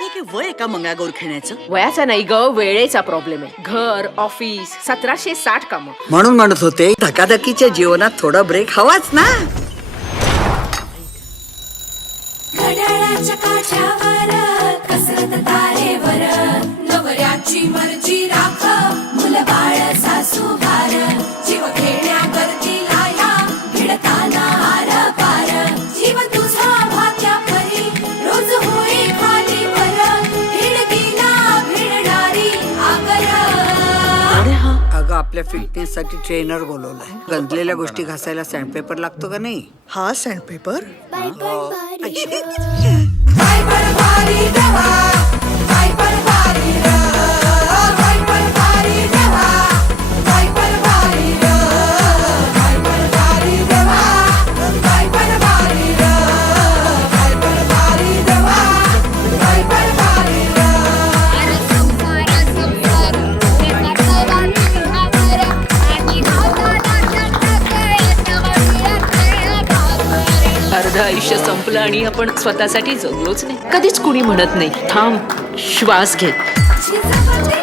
हे काय वय आहे का मंगळागौर खेळण्याचं? वयाचा नाही ग, वेळेचा प्रॉब्लेम आहे. घर, ऑफिस, 1760 कामं. म्हणून म्हणत होते धकाधकीच्या जीवनात थोडा ब्रेक हवाच ना. घड्याळाच्या काठावर कसरत तारेवर नवऱ्याची मर्जी राख मुलं बाळ सासू भार जीव खेळण्यावरती लाया भिडताना आर पार जीव तुझा भाग्या परी रोज होई खाली वर भिडकीला भिडणारी आगर. अगं आपल्या फिटनेस साठी ट्रेनर बोलवलाय. गंजलेल्या गोष्टी घासायला सँडपेपर लागतो का नाही? हा सँडपेपर काय पण भारी देवा काय पण भारी र काय पण भारी देवा काय पण भारी र काय पण भारी देवा काय पण भारी र काय पण भारी देवा काय पण भारी र. अर्ध आयुष्य संपलं आणि आपण स्वतःसाठी जगलोच नाही. कधीच कुणी म्हणत नाही थांब, श्वास घे. जिजाबाई